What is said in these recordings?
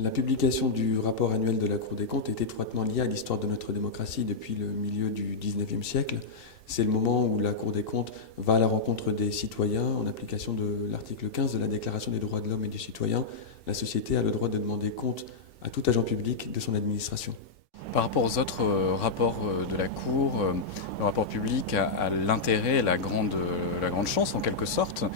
La publication du rapport annuel de la Cour des comptes est étroitement liée à l'histoire de notre démocratie depuis le milieu du XIXe siècle. C'est le moment où la Cour des comptes va à la rencontre des citoyens en application de l'article 15 de la Déclaration des droits de l'homme et du citoyen. La société a le droit de demander compte à tout agent public de son administration. Par rapport aux autres rapports de la Cour, le rapport public a l'intérêt et la grande chance, en quelque sorte,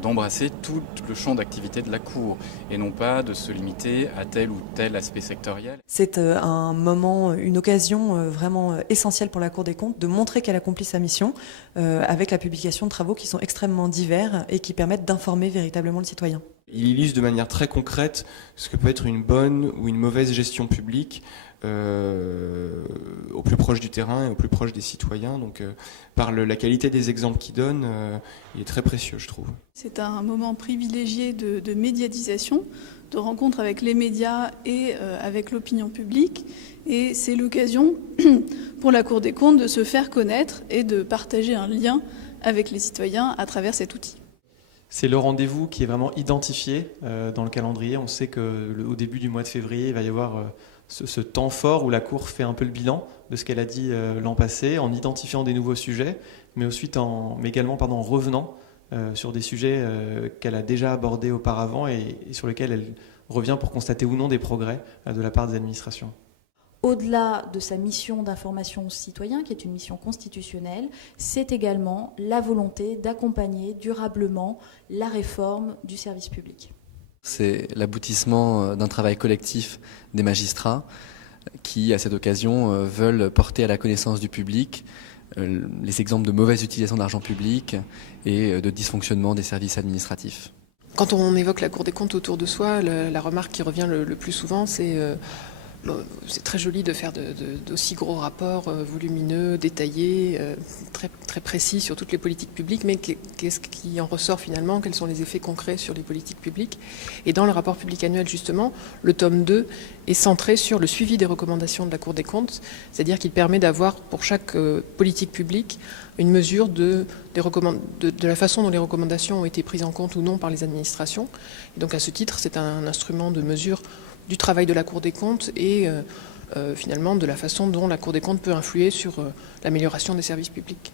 d'embrasser tout le champ d'activité de la Cour et non pas de se limiter à tel ou tel aspect sectoriel. C'est un moment, une occasion vraiment essentielle pour la Cour des comptes de montrer qu'elle accomplit sa mission avec la publication de travaux qui sont extrêmement divers et qui permettent d'informer véritablement le citoyen. Il illustre de manière très concrète ce que peut être une bonne ou une mauvaise gestion publique au plus proche du terrain et au plus proche des citoyens. Donc par la qualité des exemples qu'il donne, il est très précieux, je trouve. C'est un moment privilégié de médiatisation, de rencontre avec les médias et avec l'opinion publique. Et c'est l'occasion pour la Cour des comptes de se faire connaître et de partager un lien avec les citoyens à travers cet outil. C'est le rendez-vous qui est vraiment identifié dans le calendrier. On sait qu'au début du mois de février, il va y avoir ce temps fort où la Cour fait un peu le bilan de ce qu'elle a dit l'an passé, en identifiant des nouveaux sujets, mais également en revenant sur des sujets qu'elle a déjà abordés auparavant et sur lesquels elle revient pour constater ou non des progrès de la part des administrations. Au-delà de sa mission d'information aux citoyens, qui est une mission constitutionnelle, c'est également la volonté d'accompagner durablement la réforme du service public. C'est l'aboutissement d'un travail collectif des magistrats qui, à cette occasion, veulent porter à la connaissance du public les exemples de mauvaise utilisation de l'argent public et de dysfonctionnement des services administratifs. Quand on évoque la Cour des comptes autour de soi, la remarque qui revient le plus souvent, c'est très joli de faire d'aussi gros rapports volumineux, détaillés, très précis sur toutes les politiques publiques, mais qu'est-ce qui en ressort finalement? Quels sont les effets concrets sur les politiques publiques? Et dans le rapport public annuel, justement, le tome 2 est centré sur le suivi des recommandations de la Cour des comptes, c'est-à-dire qu'il permet d'avoir pour chaque politique publique une mesure de la façon dont les recommandations ont été prises en compte ou non par les administrations. Et donc à ce titre, c'est un instrument de mesure du travail de la Cour des comptes et finalement de la façon dont la Cour des comptes peut influer sur l'amélioration des services publics.